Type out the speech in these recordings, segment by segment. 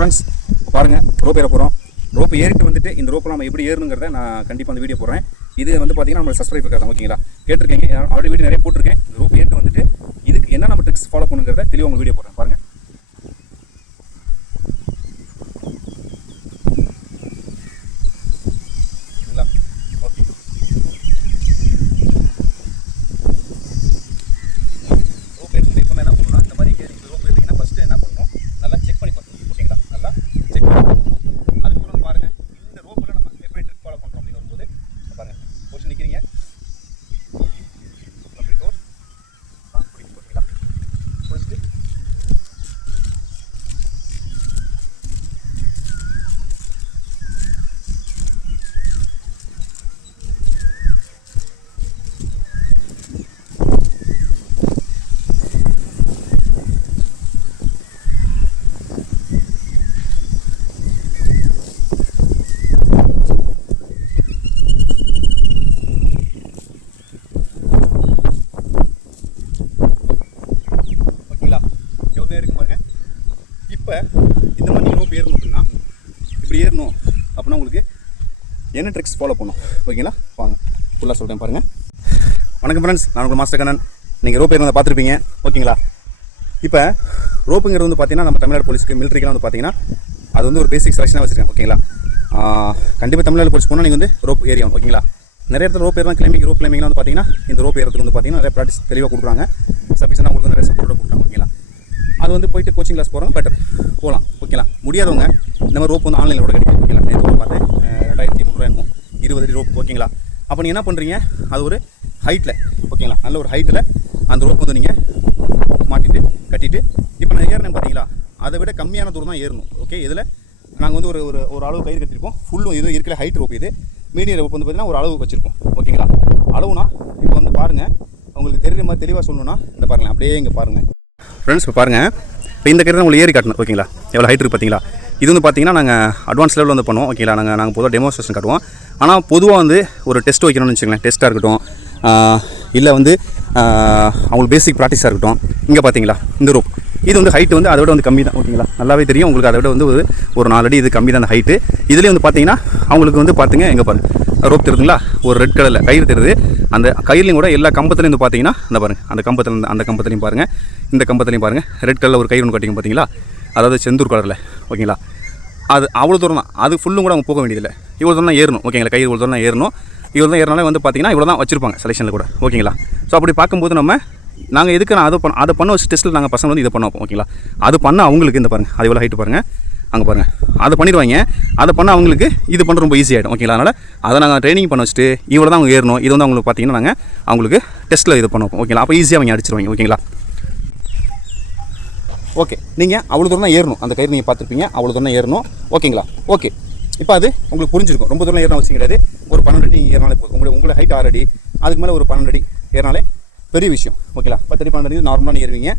Friends பாருங்கள் rope ஏற போகிறோம் ரோப் ஏறிட்டு வந்துட்டு இந்த ரோப்பில் நம்ம எப்படி ஏறணுங்கிறத நான் கண்டிப்பாக அந்த வீடியோ போடுறேன். இது வந்து பார்த்தீங்கன்னா நம்ம சப்ஸ்கிரைப் இருக்காது ஓகேங்களா? கேட்டிருக்கீங்க ஆல்ரெடி வீடியோ நிறைய போட்டிருக்கேன். இந்த ரோப் ஏறிட்டு வந்துட்டு இதுக்கு என்ன நம்ம ட்ரிக்ஸ் ஃபாலோ பண்ணுங்கிறத தெளிவாக உங்களுக்கு வீடியோ போடுறேன். பாருங்கள் சரிங்களா? ஓகே ரோப் எடுத்துட்டு இப்போ என்ன பண்ணணும்னா இந்த மாதிரி கேரி ரோப் எடுத்தீங்கன்னா ஃபஸ்ட்டு என்ன பண்ணணும் நல்லா செக் பண்ணி பார்க்கணும் ஓகேங்களா நல்லா செக் பண்ணி பார்க்கணும் அதுக்கப்புறம் பாருங்க இந்த ரோப்பில் நம்ம எப்படி ட்ரிக் ஃபாலோ பண்ணுறோம் அப்படின்னு வரும்போது இங்க பாருங்க போச்சு நிற்கிறீங்க அப்படி டோர் லாங் பிடிச்சி போட்டீங்களா பிடிச்சிட்டு ஓகேங்களா தான் இருக்கு பாருங்க. இப்போ இந்த மாதிரி நீங்கள் ரோப் ஏறணும் அப்படின்னா இப்படி ஏறணும் அப்படின்னா உங்களுக்கு என்ன ட்ரிக்ஸ் ஃபாலோ பண்ணும் ஓகேங்களா வாங்க. ஃபுல்லாக சொல்கிறேன் பாருங்கள் வணக்கம் ஃப்ரெண்ட்ஸ் நான் உங்கள் மாஸ்டர் கண்ணன். நீங்கள் ரோப் ஏறினதை பார்த்துருப்பீங்க. ஓகேங்களா இப்போ ரோப்புங்கிறது வந்து பார்த்தீங்கன்னா நம்ம தமிழ்நாடு போலீஸ்க்கு மிலிட்ரிக்கெலாம் வந்து பார்த்தீங்கன்னா அது வந்து ஒரு பேசிக் செலெக்ஷனாக வச்சுருக்கேன் ஓகேங்களா கண்டிப்பாக தமிழ்நாடு போலீஸ் போனால் நீங்கள் வந்து ரோப் ஏறி ஓகேங்களா நிறைய இடத்துல ரோப் ஏறலாம் கிளைம்பிங் ரோப் கிளைம்பிங்லாம் வந்து பார்த்தீங்கன்னா இந்த ரோப் ஏறதுக்கு வந்து பார்த்தீங்கன்னா நிறைய ப்ராக்டிஸ் தெளிவாக கொடுக்குறாங்க. சஃபிஷனாக உங்களுக்கு நிறைய சப்போர்ட் கொடுக்குறாங்க. ஓகேங்களா அது வந்து போயிட்டு கோச்சிங் கிளாஸ் போகிறோம் பெட்டர் போகலாம் ஓகேங்களா முடியாதவங்க இந்த மாதிரி ரோப் வந்து ஆன்லைனில் கூட கிடைக்கும். ஓகேங்களா நேற்று கூட பார்த்தேன். ரெண்டாயிரத்தி முந்நூறுவா என்னமோ. இருபது அடி ரோப் ஓகேங்களா அப்போ நீங்கள் என்ன பண்ணுறீங்க அது ஒரு ஹைட்டில் ஓகேங்களா நல்ல ஒரு ஹைட்டில் அந்த ரோப் வந்து நீங்கள் மாட்டிட்டு கட்டிட்டு இப்போ நான் ஏறினேன் பார்த்தீங்களா அதை விட கம்மியான தூரம் தான் ஏறணும். ஓகே இதில் நாங்கள் வந்து ஒரு ஒரு ஒரு அளவு கயிறு கட்டிருப்போம். ஃபுல்லும் இது இருக்கிற ஹைட் ரோப் இது. மீடியம் ரோப் வந்து பார்த்தீங்கன்னா ஒரு அளவு வச்சுருப்போம். ஓகேங்களா அளவுனா இப்போ வந்து பாருங்கள் உங்களுக்கு தெரியுற மாதிரி தெளிவாக சொல்லணும்னா இந்த பாருங்களேன். அப்படியே இங்கே பாருங்கள் ஃப்ரெண்ட்ஸ் இப்போ பாருங்கள் இப்போ இந்த கீரை தான் உங்களுக்கு ஏறி காட்டணும் ஓகேங்களா? எவ்வளோ ஹைட் இருக்குது பார்த்தீங்களா இது வந்து பார்த்தீங்கன்னா நாங்கள் அட்வான்ஸ் லெவலில் வந்து பண்ணுவோம் ஓகேங்களா? நாங்கள் நாங்கள் பொதுவாக டெமோஸ்ட்ரேஷன் காட்டுவோம். ஆனால் பொதுவாக வந்து ஒரு டெஸ்ட் வைக்கணும்னு வச்சுக்கோங்களேன் டெஸ்ட்டாக இருக்கட்டும். இல்லை வந்து அவங்களுக்கு பேசிக் ப்ராக்டிஸாக இருக்கட்டும். இங்கே பார்த்தீங்களா இந்த ரோப் இது வந்து ஹைட் வந்து அதை விட வந்து கம்மி தான் ஓகேங்களா? நல்லாவே தெரியும். உங்களுக்கு அதை விட வந்து ஒரு ஒரு நாலு அடி இது கம்மி தான் அந்த ஹைட்டு இதுலேயே வந்து பார்த்தீங்கன்னா அவங்களுக்கு வந்து பார்த்தீங்க எங்கே பாருங்கள் ரோப் தெரியுதுங்களா? ஒரு ரெட் கலரில் கயிறு தெரியுது. அந்த கயிறுலையும் கூட எல்லா கம்பத்துலையும் வந்து பார்த்தீங்கன்னா அந்த பாருங்கள் அந்த கம்பத்தில் அந்த கம்பத்துலையும் பாருங்கள் இந்த கம்பத்துலையும் பாருங்கள் ரெட் கலரில் ஒரு கயிறு ஒன்று கட்டிங்க பார்த்தீங்களா அதாவது செந்தூர் கலரில் ஓகேங்களா? அது அவ்வளோ தூரம் தான். அது ஃபுல்லும் கூட அவங்க போக வேண்டியதில்லை. இவ்வளோ தூரம் தான் ஏறணும் ஓகேங்களா? கயிறு இவ்வளோ தூரம் தான் ஏறணும். இவ்வளோ தான் ஏறினாலே வந்து பார்த்தீங்கன்னா இவ்வளோ தான் வச்சிருப்பாங்க செலெக்ஷனில் கூட ஓகேங்களா? ஸோ அப்படி பார்க்கும்போது நம்ம நாங்கள் எதுக்கு நான் அதை பண்ண அதை பண்ண வச்சு டெஸ்ட்டில் நாங்கள் பசங்க வந்து இதை பண்ண வைப்போம் ஓகேங்களா? அது பண்ண அவங்களுக்கு இந்த பாருங்கள் அது இவ்வளோ ஹைட்டு பாருங்கள் அங்கே பாருங்கள் அதை பண்ணிடுவாங்க. அதை பண்ண அவங்களுக்கு இது பண்ண ரொம்ப ஈஸி ஆகிடும் ஓகேங்களா அதனால் அதை நாங்கள் ட்ரைனிங் பண்ண வச்சுட்டு இவ்வளோ தான் அவங்க ஏறணும். இது வந்து அவங்களுக்கு பார்த்தீங்கன்னா நாங்கள் அவங்களுக்கு டெஸ்ட்டில் இது பண்ணுவோம். ஓகேங்களா அப்போ ஈஸியாக அவங்க அடிச்சிருவாங்க. ஓகேங்களா ஓகே நீங்கள் அவ்வளோ தூரம் தான் ஏறணும். அந்த கயிறு நீங்கள் பார்த்துருப்பீங்க. அவ்வளோ தூரம் ஏறணும். ஓகேங்களா ஓகே இப்போ அது உங்களுக்கு புரிஞ்சிருக்கும். ரொம்ப தூரம் ஏறணும் அவசியம் கிடையாது. ஒரு பன்னெண்டு அடி நீங்கள் ஏறினாலே போதும். உங்களுக்கு உங்களை ஹைட் ஆறு அடி. அதுக்கு மேலே ஒரு பன்னெண்டு அடி ஏறினாலே பெரிய விஷயம். ஓகேங்களா பத்து அடி பன்னெண்டு அடி நார்மலாக ஏறுவீங்க.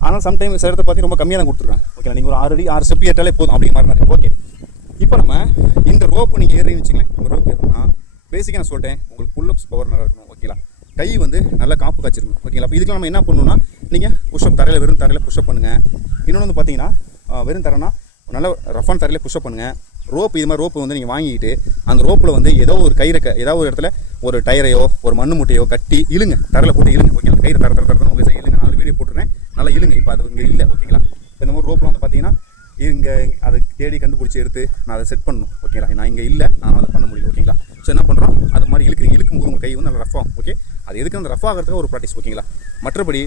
ஆனால் சம்டைம் சில இடத்துல பார்த்து ரொம்ப கம்மியாக தான் கொடுத்துருவேன் ஓகே நீங்கள் ஒரு ஆறு அடி ஆறு ஸ்டெப் ஏற்றாலே போதும் அப்படிங்கிற மாதிரி தான் ஓகே இப்போ நம்ம இந்த ரோப்பு நீங்கள் ஏறின்னு வச்சுங்களேன் இந்த ரோப் ஏறணும்னா பேசிக்காக நான் சொல்லிட்டேன் உங்களுக்கு புல்லப்ஸ் பவர் நல்லா இருக்கணும் ஓகேங்களா கை வந்து நல்லா காப்பு காய்ச்சிருக்கணும் ஓகேங்களா அப்போ இதுக்கு நம்ம என்ன பண்ணணும்னா நீங்கள் புஷ்அப் தரையில் வெறும் தரையில் புஷ்அப் பண்ணுங்கள் இன்னொன்று வந்து பார்த்தீங்கன்னா வெறும் தரனா நல்ல ரஃபான் தரையில் புஷ்அப் பண்ணுங்கள் ரோப் இது மாதிரி ரோப்பு வந்து நீங்கள் வாங்கிட்டு அந்த ரோப்பில் வந்து ஏதோ ஒரு கயிறு க- ஏதாவது ஒரு இடத்துல ஒரு டயரையோ ஒரு மண்ணு மூட்டையோ கட்டி இழுங்க. தரையில் போட்டு இழுங்க ஓகேங்களா கயிறு தர தர தரன்னு உங்கள் இழுங்க. நல்லா இழுங்க. இப்போ அது இங்கே இல்லை ஓகேங்களா இப்போ இந்த மாதிரி ரோப்லாம் வந்து பார்த்தீங்கன்னா இங்கே அதை தேடி கண்டுபிடிச்சி எடுத்து நான் அதை செட் பண்ணணும் ஓகேங்களா நான் இங்கே இல்லை நான் அதை பண்ண முடியல ஓகேங்களா ஸோ என்ன பண்ணுறோம் அது மாதிரி இழுக்கிறீங்க. இழுக்கும்போது உங்கள் கை வந்து நல்லா ரஃப் ஆகும் ஓகே அது எதுக்கு அந்த ரஃப் ஆகிறதுக்கு ஒரு ப்ராக்டிஸ் ஓகேங்களா மற்றபடி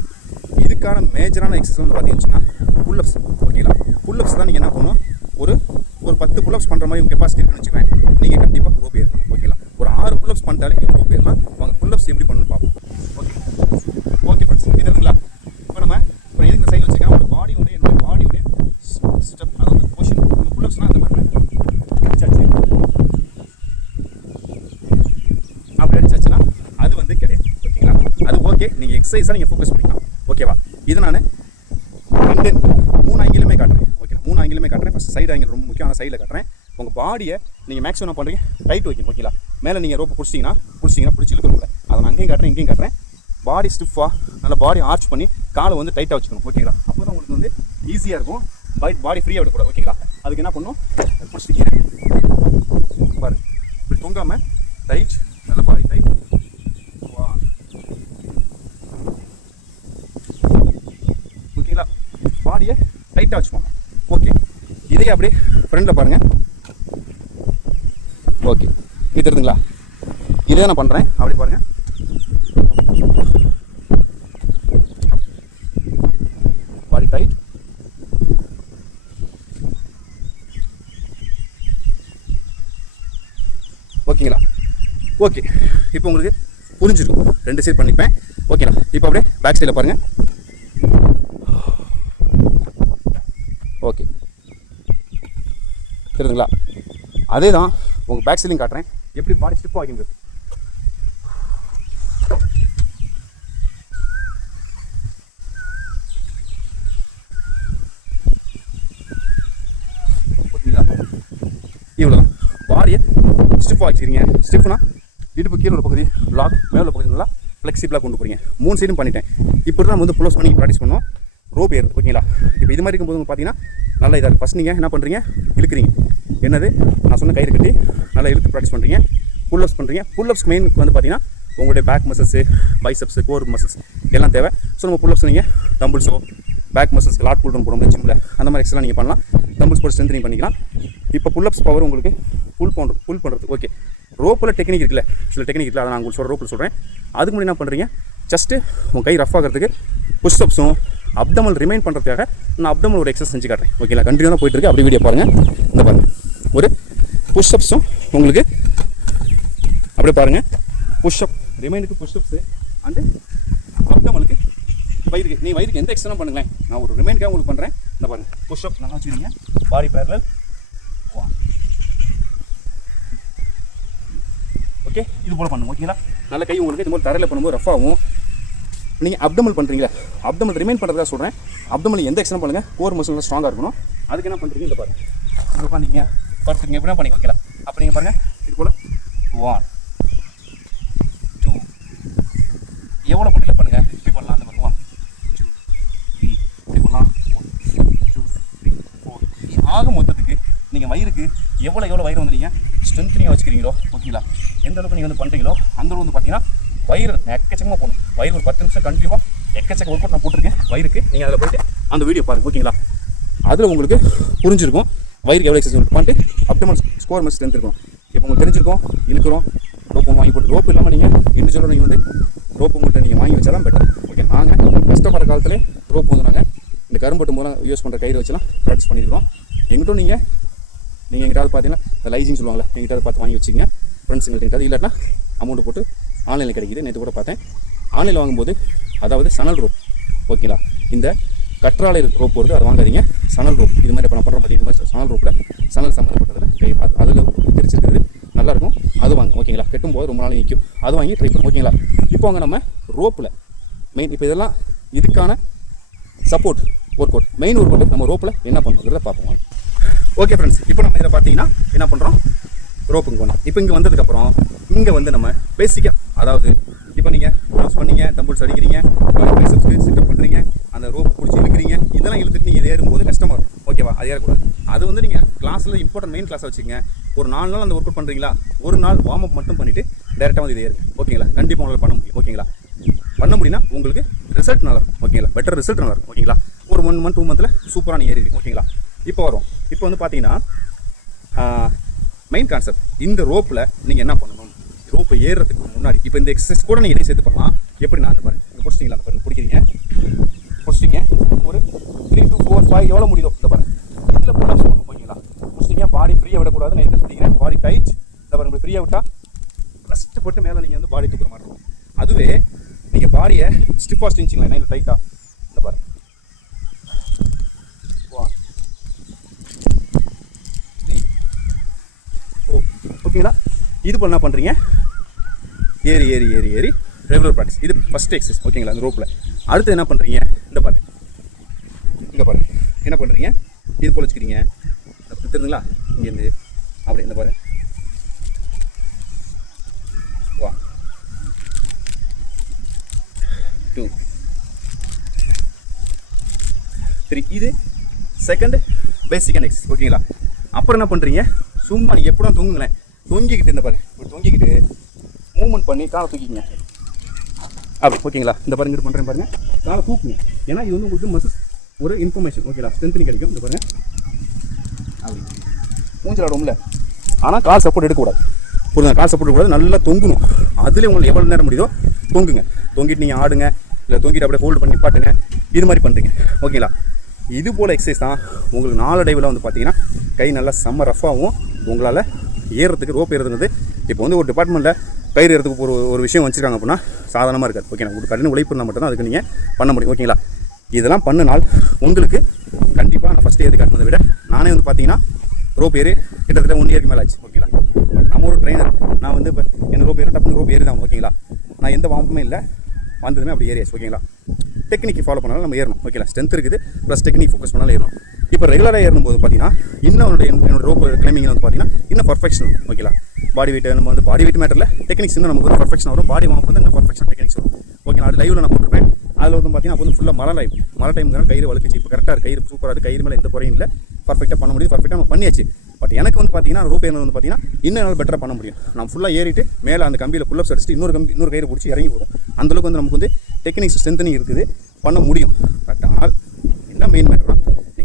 இதுக்கான மேஜரான எக்ஸசைஸ் வந்து பார்த்தீங்கன்னா புல்லப்ஸ் ஓகேங்களா புல்லப்ஸ் தான் நீங்கள் என்ன பண்ணணும்? ஒரு ஒரு பத்து புல்லப்ஸ் பண்ணுற மாதிரி உங்கள் கெப்பாசிட்டி இருக்குன்னு வச்சுக்கோங்க நீங்கள் கண்டிப்பாக ரோப் ஏறலாம் ஓகேங்களா ஒரு ஆறு புல்லப்ஸ் பண்ணிட்டாலே நீங்கள் ரோப் ஏறலாம். வாங்க புல்லப்ஸ் எப்படி பண்ணணும்னு பார்ப்போம் ஓகே ஓகே ஃப்ரெண்ட்ஸ் தெரியுதுங்களா இப்போ நம்ம இப்போ எதுக்கு இந்த சைடில் வச்சுக்கலாம் ஒரு பாடி உடைய என்னுடைய பாடியுடைய ஸ்டெப் அது வந்து பொசிஷன் நம்ம புல்லப்ஸ்னால் அந்த மாதிரி அடிச்சாச்சு அப்படி அடிச்சாச்சுன்னா அது வந்து கிடையாது ஓகேங்களா அது ஓகே நீங்கள் எக்ஸசைஸாக நீங்கள் ஃபோக்கஸ் பண்ணிக்கலாம். ஓகேவா இது நான் ரெண்டு மூணு ஆங்கிலுமே காட்டுறேன். ஓகே மூணு ஆங்கிலுமே காட்டுறேன். ஃபஸ்ட் சைடு ஆங்கிள் ரொம்ப முக்கியமான சைடில் காட்டுறேன். உங்கள் பாடியை நீங்கள் மேக்ஸிமம் என்ன பண்ணுறீங்க டைட் வைக்கணும். ஓகேங்களா மேலே நீங்கள் ரோப்பை பிடிச்சிங்கன்னா பிடிச்சிங்கன்னா பிடிச்சி இழுக்கணும் அதை நான் அங்கேயும் காட்டுறேன் இங்கேயும் காட்டுறேன். பாடி ஸ்டிஃபாக நல்லா பாடி ஆர்ச் பண்ணி காலை வந்து டைட்டாக வச்சுக்கணும். ஓகேங்களா அப்போ தான் உங்களுக்கு வந்து ஈஸியாக இருக்கும். பாடி ஃப்ரீயாக விடக்கூடாது. ஓகேங்களா அதுக்கு என்ன பண்ணும் பிடிச்சிட்டீங்க. பாரு. இப்படி தொங்காமல் டைட் நல்ல பாடி டைட் ஓகேங்களா பாடியை லைட்டாக வச்சுக்கோங்க. ஓகே இதையே அப்படியே ஃப்ரெண்டில் பாருங்கள் ஓகே இது தெரியுதுங்களா இதே நான் பண்ணுறேன் அப்படி பாருங்க. பாடி டைட் ஓகேங்களா ஓகே இப்போ உங்களுக்கு புரிஞ்சிருக்கும். ரெண்டு சைட் பண்ணிப்பேன் ஓகேங்களா இப்போ அப்படியே பேக் சைடில் பாருங்கள் ஓகே தெரியுதுங்களா அதே தான் உங்கள் பேக் சீலிங் காட்டுறேன். எப்படி பாடி ஸ்டிப் வாக்கிங்கிறது ஓகேங்களா? இவ்வளோதான் பாடியை ஸ்டிஃப் வச்சுக்கிறீங்க ஸ்டிஃப்னா இடுப்பு கீழே உள்ள பகுதி லாக் மேலே உள்ள பகுதி நல்லா ஃப்ளெக்சிபிளாக கொண்டு போகிறீங்க மூணு சைடும் பண்ணிட்டேன். இப்படி தான் நம்ம வந்து ப்ளோஸ் பண்ணி ப்ராக்டிஸ் பண்ணோம் ரோப் ஏறுது ஓகேங்களா? இப்போ இது மாதிரி இருக்கும்போது பார்த்தீங்கன்னா நல்லா இதாக ஃபஸ்ட் நீங்கள் என்ன பண்ணுறீங்க இழுக்கிறீங்க. என்னது? நான் சொன்ன கயிறு கட்டி நல்லா இழுத்து ப்ராக்டிஸ் பண்ணுறீங்க புல் அப்ஸ் பண்ணுறீங்க புல் அப்ஸ் மெயின் வந்து பார்த்தீங்கன்னா உங்களுடைய back muscles biceps core muscles எல்லாம் தேவை. ஸோ நம்ம புல் அப்ஸ் நீங்கள் டம்பிள்ஸோ பேக் மசில்ஸ் லாட் புல் போடும் ஜிம்மில் அந்த மாதிரி எக்ஸ்ட்ரா நீங்கள் பண்ணலாம். டம்பிள்ஸ் போட்டு ஸ்ட்ரென்த்னிங் பண்ணிக்கலாம். இப்போ புல் அப்ஸ் பவர் உங்களுக்கு புல் பண்ணுறது புல் பண்ணுறது ஓகே ரோப்பில் டெக்னிக் இருக்குல்ல. சில டெக்னிக் இருக்குல்ல. அதை நான் உங்களுக்கு சொல்கிற ரோப்பில் சொல்கிறேன் அதுக்கு முன்னாடி என்ன பண்ணுறீங்க ஜஸ்ட்டு உங்கள் கை ரஃப் ஆகிறதுக்கு புஷ்அப்ஸும் அப்டமல் ரிமைன் பண்ணுறதுக்காக நான் அப்டமல் ஒரு எக்ஸசைஸ் செஞ்சு காட்டுறேன். ஓகேங்களா கண்டினியூ தான் போயிட்டு இருக்கு அப்படி வீடியோ பாருங்கள் இந்த பாருங்கள் ஒரு புஷ் அப்ஸும் உங்களுக்கு அப்படியே பாருங்கள் புஷ் அப் ரிமைனுக்கு புஷ் அப்ஸு அண்டு அப்டமலுக்கு வயிறுக்கு நீ வயிறுக்கு எந்த எக்ஸசைஸ் பண்ணுங்களேன். நான் ஒரு ரிமைனுக்காக உங்களுக்கு பண்ணுறேன் இந்த பாருங்கள் புஷ்அப் நல்லா வச்சுக்கிறீங்க பாடி பேரலல் ஓகே இது போல் பண்ணுங்க ஓகேங்களா நல்ல கை உங்களுக்கு இது மாதிரி தரையில் பண்ணும்போது ரஃப் ஆகும். நீங்கள் அப்டமல் பண்ணுறீங்களா அப்டமல் ரிமைன் பண்ணுறதா சொல்கிறேன் அப்டமல் எந்த எக்ஸன் பண்ணுங்கள் கோர் மசில் ஸ்ட்ராங்காக இருக்கணும். அதுக்கு என்ன பண்ணுறீங்க இந்த பாருங்க. இது உட்காந்தீங்க படுத்துங்க எப்படின்னா பண்ணி வைக்கலாம் அப்போ நீங்கள் பாருங்கள் இது போல். ஒன் டூ எவ்வளோ பண்ணல பண்ணுங்கள் இப்படி பண்ணலாம். அந்த மாதிரி ஒன் டூ த்ரீ இப்படி பண்ணலாம். ஒன் டூ த்ரீ ஃபோர் ஆக மொத்தத்துக்கு நீங்கள் வயிறுக்கு எவ்வளோ எவ்வளோ வயிறு வந்து நீங்கள் ஸ்ட்ரென்த்னியாக வச்சுக்கிறீங்களோ? ஓகேங்களா? எந்த அளவுக்கு நீங்கள் வந்து பண்ணுறீங்களோ அந்த அளவு வந்து பார்த்தீங்கன்னா வயிறு எக்கச்சக்கமாக போகணும். வயிறு ஒரு பத்து நிமிஷம் கண்டிப்பாக எக்கச்சக்க ஒர்க் அவுட் நான் போட்டிருக்கேன். வயிறுக்கு நீங்கள் அதில் போயிட்டு அந்த வீடியோ பாருங்கள் ஓகேங்களா அதில் உங்களுக்கு புரிஞ்சிருக்கும் வயிறுக்கு எவ்வளோ எக்ஸசைஸ் பண்ணிட்டு அப்டமல் ஸ்கோர் மாதிரி ஸ்ட்ரென்த் இருக்கும். இப்போ உங்களுக்கு தெரிஞ்சிருக்கும் இழுக்கிறோம் ரோப் வாங்கி போட்டு ரோப் இல்லாமல் நீங்கள் இண்டிவிஜுவலாக நீங்கள் வந்து ரோப் உங்கள்கிட்ட நீங்கள் வாங்கி வச்சாலும் பெட்டர் ஓகே நாங்கள் கஷ்டப்படுற காலத்தில் ரோப் வந்து நாங்கள் இந்த கரும்பட்டு மூலம் யூஸ் பண்ணுற கயிறு வச்சுலாம் ப்ராக்டிஸ் பண்ணியிருக்கிறோம் எங்கிட்டும் நீங்கள் நீங்கள் எங்கிட்டாவது பார்த்தீங்கன்னா இந்த லைசிங் சொல்லுவாங்களே எங்கிட்டாவது பார்த்து வாங்கி வச்சுங்க ஃப்ரெண்ட்ஸுங்கள்ட்ட எங்கிட்ட இல்லாட்டினா அமௌண்ட் போட்டு ஆன்லைனில் கிடைக்குது. நேற்று கூட பார்த்தேன். ஆன்லைனில் வாங்கும்போது அதாவது சணல் ரோப் ஓகேங்களா இந்த கற்றாழை ரோப் வருது அதை வாங்காதீங்க. சணல் ரோப் இது மாதிரி இப்போ நான் பண்ணுற மாதிரி இந்த மாதிரி சணல் ரோப்பில் சணல் சம்மந்தப்பட்டதில் கை அது அதில் தெரிச்சிருக்கிறது நல்லாயிருக்கும். அது வாங்க ஓகேங்களா கெட்டும் போது ரொம்ப நாள் நிற்கும் அது வாங்கி ட்ரை பண்ணும் ஓகேங்களா இப்போ வாங்க நம்ம ரோப்பில் மெயின் இப்போ இதெல்லாம் இதுக்கான support work out main work out நம்ம ரோப்பில் என்ன பண்ணுறத பார்ப்போம். ஓகே ஃப்ரெண்ட்ஸ் இப்போ நம்ம இதில் பார்த்தீங்கன்னா என்ன பண்ணுறோம் ரோப்புங்க போனோம் இப்போ இங்கே வந்ததுக்கப்புறம் இங்கே வந்து நம்ம பேசிக்காக அதாவது இப்போ நீங்கள் க்ளோஸ் பண்ணீங்க தம்புள்ஸ் அடிக்கிறீங்க பைசப்ஸ்க்கு சிட்டப் பண்ணுறீங்க அந்த ரோப் பிடிச்சி இழுக்கிறீங்க இதெல்லாம் இழுத்துட்டு நீங்கள் ஏறும்போது கஷ்டமாக இருக்கும். ஓகேவா அது ஏறக்கூடாது. அது வந்து நீங்கள் கிளாஸில் இம்பார்ட்டன்ட் மெயின் கிளாஸை வச்சுங்க ஒரு நாலு நாள் அந்த ஒர்க் அவுட் பண்ணுறீங்களா ஒரு நாள் வார்ம் அப் மட்டும் பண்ணிவிட்டு டேரெக்டாக வந்து இது ஏறுங்க ஓகேங்களா கண்டிப்பாக உங்களால் பண்ண முடியும். ஓகேங்களா பண்ண முடியும்னா உங்களுக்கு ரிசல்ட் நல்லாயிருக்கும் ஓகேங்களா பெட்டர் ரிசல்ட் நல்லாயிருக்கும் ஓகேங்களா ஒரு ஒன் மந்த் டூ மந்தில் சூப்பராக நீங்கள் ஏறிடுவீங்க. ஓகேங்களா இப்போ வரும். இப்போ வந்து பார்த்தீங்கன்னா மெயின் கான்செப்ட் இந்த ரோப்பில் நீங்கள் என்ன பண்ணணும்? ரோப்பை ஏறுறதுக்கு முன்னாடி இப்போ இந்த எக்ஸசைஸ் கூட நீங்கள் இதை சேர்த்து பண்ணலாம். எப்படின்னா அந்த பாருங்க இங்கே பிடிச்சிங்களா அந்த பாருங்க பிடிக்கிறீங்க. பிடிச்சிங்க ஒரு த்ரீ டூ ஃபோர் ஃபைவ் எவ்வளோ முடியுதோ இந்த பாருங்க. இதில் புல்லப்ஸ் பண்ணணும் ஓகேங்களா பிடிச்சிங்க பாடி ஃப்ரீயாக விடக்கூடாது நான் எதிர்த்து பிடிக்கிறேன். பாடி டைட் இந்த பாருங்க ஃப்ரீயாக விட்டால் கஷ்டப்பட்டு மேலே நீங்கள் வந்து பாடி தூக்குற மாதிரி இருக்கும். அதுவே நீங்கள் பாடியை ஸ்டிஃபாக ஸ்டிச்சிங்களா நைன் டைட்டாக இந்த பாருங்க ஒன் த்ரீ ஓ ஓகேங்களா இது இப்போ என்ன பண்ணுறீங்க ஏறி ஏறி ஏறி ஏறி ரெகுலர் ப்ராக்டிஸ் இது ஃபஸ்ட் எக்ஸசைஸ் ஓகேங்களா? அந்த ரோப்பில் அடுத்து என்ன பண்ணுறீங்க இந்த பாருங்க இங்கே பாருங்க என்ன பண்ணுறீங்க இது போல் வச்சுக்கிறீங்க. இந்த தெரியுதுங்களா இங்கேருந்து. அப்படி இந்த பாரு. வா. டூ த்ரீ இது செகண்ட் பேசிக் எக்ஸஸ் ஓகேங்களா? அப்புறம் என்ன பண்ணுறீங்க சும்மா நீங்கள் எப்படியும் தூங்குங்களேன். தொங்கிக்கிட்டு இந்த பாருங்க இப்படி தொங்கிக்கிட்டு மூவ்மெண்ட் பண்ணி காலை தூக்கிங்க அப்படி ஓகேங்களா? இந்த பாருங்க இது பண்ணுறேன் பாருங்க. காலை தூக்குங்க. ஏன்னா இது வந்து உங்களுக்கு மசில்ஸ் ஒரு இன்ஃபர்மேஷன் ஓகேங்களா? ஸ்ட்ரென்த்னி கிடைக்கும் இந்த பாருங்க. அப்படி. மூஞ்சல் ஆனால் கால் சப்போர்ட் எடுக்கக்கூடாது. புரியுதா? கால் சப்போர்ட் கூடாது நல்லா தொங்கணும். அதுலேயே உங்களுக்கு எவ்வளோ நேரம் முடியுதோ தொங்குங்க. தொங்கிட்டு நீங்கள் ஆடுங்க இல்லை தொங்கிட்டு அப்படியே ஹோல்டு பண்ணி பாட்டுங்க இது மாதிரி பண்ணுறீங்க ஓகேங்களா? இது போல் எக்ஸசைஸ் தான் உங்களுக்கு நாளடைவில் வந்து பார்த்தீங்கன்னா கை நல்லா செம்ம ரஃபாகவும் உங்களால் ஏறுறதுக்கு ரோப் ஏறுறது இப்போ வந்து ஒரு டிபார்ட்மெண்ட்டில் கயிறு ஏறதுக்கு ஒரு ஒரு விஷயம் வச்சுருக்காங்க அப்படின்னா சாதாரணமாக இருக்காது. ஓகேங்களா உங்களுக்கு கடின உழைப்பு இருந்தால் மட்டும்தான் அதுக்கு நீங்கள் பண்ண முடியும். ஓகேங்களா இதெல்லாம் பண்ணினால் உங்களுக்கு கண்டிப்பாக நான் ஃபஸ்ட் ஏறி காட்டினதை விட நானே வந்து பார்த்தீங்கன்னா ரோப் ஏறி கிட்டத்தட்ட ஒன் இயருக்கு மேலே ஆச்சு. ஓகேங்களா நம்ம ஒரு ட்ரெயினர் நான் வந்து இப்போ எனக்கு ரோப் ஏறி டப்புனு ரோப் ஏறி தான் ஓகேங்களா நான் எந்த வாம்புமே இல்லை. வந்ததுமே அப்படி ஏறியாச்சு ஓகேங்களா டெக்னிக் ஃபாலோ பண்ணாலும் நம்ம ஏறணும். ஓகேங்களா ஸ்ட்ரென்த் இருக்குது ப்ளஸ் டெக்னிக் ஃபோக்கஸ் பண்ணாலும் ஏறணும். இப்போ ரெகுலராக ஏறும்போது பார்த்தீங்கன்னா இன்னும் என்னோட என்னோட ரோப் கிளைமிங்கில் வந்து பார்த்தீங்கன்னா இன்னும் பர்ஃபெக்ஷன் இருக்கும் ஓகேங்களா பாடி வெயிட் நம்ம வந்து பாடி வெயிட் மேட்டரில் டெக்னிக்ஸ் இன்னும் நமக்கு வந்து பர்ஃபெக்ஷன் வரும். பாடி வாங்க வந்து இன்னும் பர்ஃபெக்ஷன் டெக்னிக்ஸ் வரும் ஓகேங்களா அது லைவில் நான் போட்டிருப்பேன். அதில் வந்து பார்த்தீங்கன்னா அப்போ வந்து ஃபுல்லாக மழை டைம் மழை டைம்னால கயிறு வளர்க்குச்சு இப்போ கரெக்டாக இருக்கு. கயிறு சூப்பராக இருக்குது கயிறு மேலே எந்த குறையும் இல்லை. பர்ஃபெக்டாக பண்ண முடியும் பர்ஃபெக்டாக நம்ம பண்ணியாச்சு. பட் எனக்கு வந்து பார்த்தீங்கன்னா ரோப் ஏறினது வந்து பார்த்தீங்கன்னா இன்னும் என்னால் பெட்டராக பண்ண முடியும். நான் ஃபுல்லாக ஏறிட்டு மேலே அந்த கம்பியில் புல்லப்ஸ் அடிச்சுட்டு இன்னொரு கம்பி இன்னொரு கயிறு பிடிச்சி இறங்கி வரும் அந்தளவுக்கு வந்து நமக்கு வந்து டெக்னிக்ஸ் ஸ்ட்ரென்த்தனிங் இருக்குது. பண்ண முடியும். பட் ஆனால் என்ன மெயின் மேட்டர்னா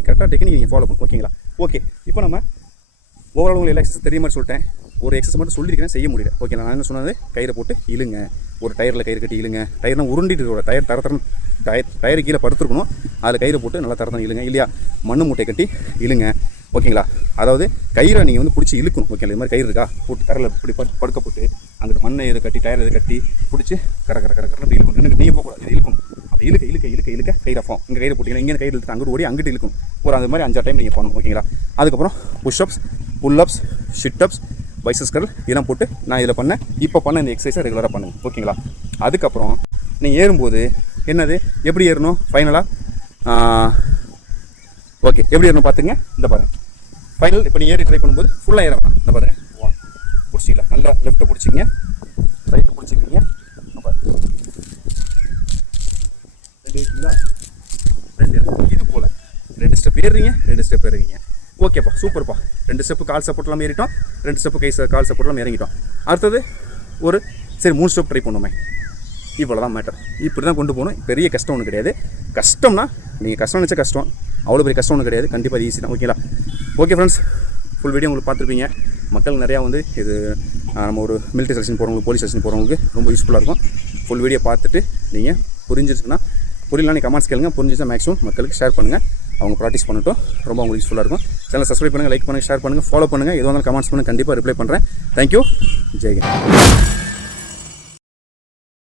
கரெக்டாக டெக்னிக் நீங்கள் ஃபாலோ பண்ணும் ஓகேங்களா ஓகே இப்போ நம்ம ஓவரால் உங்களுக்கு எல்லா எக்ஸஸ் தெரிய மாதிரி சொல்லிட்டேன். ஒரு எக்ஸஸ் மட்டும் சொல்லியிருக்கேன் செய்ய முடியல. ஓகே நான் என்ன சொன்னது? கயிறை போட்டு இழுங்க. ஒரு டயரில் கயிறு கட்டி இழுங்க. டயர்லாம் உருண்டிட்டு இருக்கோட டயர் தர தரம் டயர் டயர் கீழே படுத்துருக்கணும். அதில் கயிறை போட்டு நல்லா தரத்தரம் இழுங்க. இல்லையா? மண்ணு மூட்டை கட்டி இழுங்க. ஓகேங்களா அதாவது கயிறை நீங்கள் வந்து பிடிச்சி இழுக்கணும். ஓகே இது மாதிரி கயிறு இருக்கா? போட்டு தரையில் இப்படி படுக்க போட்டு அங்கிட்டு மண்ணை இதை கட்டி டயர் இதை கட்டி பிடிச்சி கர கர கர கரன்னு இழுக்கணும். நீங்கள் போகக்கூடாது. இழுக்கணும். அப்படி இழுக்க இழுக்க இழுக்க இழுக்க கயிறு இங்கே கயிறு போட்டிங்கன்னா இங்கே கயிறு இழுத்து அங்கிட்டு ஓடி அங்கிட்டு இழுக்கணும். ஒரு அந்த மாதிரி அஞ்சாறு டைம் நீங்கள் பண்ணணும் ஓகேங்களா அதுக்கப்புறம் புஷ்அப்ஸ் புல்லப்ஸ் ஷிட்டப்ஸ் பைசஸ் இதெல்லாம் போட்டு நான் இதில் பண்ணேன். இப்போ பண்ண இந்த எக்ஸசைஸை ரெகுலராக பண்ணுங்கள் ஓகேங்களா அதுக்கப்புறம் நீங்கள் ஏறும்போது என்னது? எப்படி ஏறணும்? ஃபைனலாக ஓகே எப்படி ஏறணும் பார்த்துங்க. இந்த பாருங்க. ஃபைனல் இப்போ நீ ஏறி ட்ரை பண்ணும்போது ஃபுல்லாக ஏற வேணாம். இந்த பாருங்க. வா பிடிச்சிக்கலாம் நல்லா லெஃப்ட்டை பிடிச்சிங்க ரைட்டை பிடிச்சிக்கிங்க பாருங்க ரெண்டு ஏறிங்களா ரெண்டு ஏறுங்க. இது போல் ரெண்டு ஸ்டெப் ஏறுறீங்க? ரெண்டு ஸ்டெப் ஏறுறீங்க. ஓகேப்பா சூப்பர்ப்பா ரெண்டு ஸ்டெப்பு கால் சப்போர்ட்லாம் ஏறிட்டோம். ரெண்டு ஸ்டெப்பு கை கால் சப்போர்ட்லாம் இறங்கிட்டோம். அடுத்தது ஒரு சரி மூணு ஸ்டெப் ட்ரை பண்ணுமே இவ்வளோ தான் மேட்டர் இப்படி தான் கொண்டு போகணும். பெரிய கஷ்டம் ஒன்றும் கிடையாது. கஷ்டம்னா நீங்கள் கஷ்டம் நினச்சா கஷ்டம். அவ்வளோ பெரிய கஷ்டம் ஒன்றும் கிடையாது. கண்டிப்பாக அது ஈஸி தான். ஓகேங்களா ஓகே ஃப்ரெண்ட்ஸ் ஃபுல் வீடியோ உங்களுக்கு பார்த்துருப்பீங்க. மக்கள் நிறையா வந்து இது நம்ம ஒரு மிலிட்ரி செக்ஷன் போகிறவங்களுக்கு போலீஸ் செலெக்ஷன் போகிறவங்களுக்கு ரொம்ப யூஸ்ஃபுல்லாக இருக்கும். ஃபுல் வீடியோ பார்த்துட்டு நீங்கள் புரிஞ்சிருச்சுன்னா புரியலாம் நீங்கள் கமெண்ட்ஸ் கேளுங்க. புரிஞ்சிச்சா மேக்ஸிமம் மக்களுக்கு ஷேர் பண்ணுங்கள் அவங்க ப்ராக்டிஸ் பண்ணட்டும். ரொம்ப உங்களுக்கு யூஸ்ஃபுல்லாக இருக்கும். சேனல் சப்ஸ்கிரைப் பண்ணுங்கள் லைக் பண்ணுங்கள் ஷேர் பண்ணுங்கள் ஃபாலோ பண்ணுங்கள் எதுவும் கமெண்ட்ஸ் பண்ணுங்கள் கண்டிப்பாக ரிப்ளை பண்ணுறேன் தேங்க்யூ ஜெய்ஹிந்த்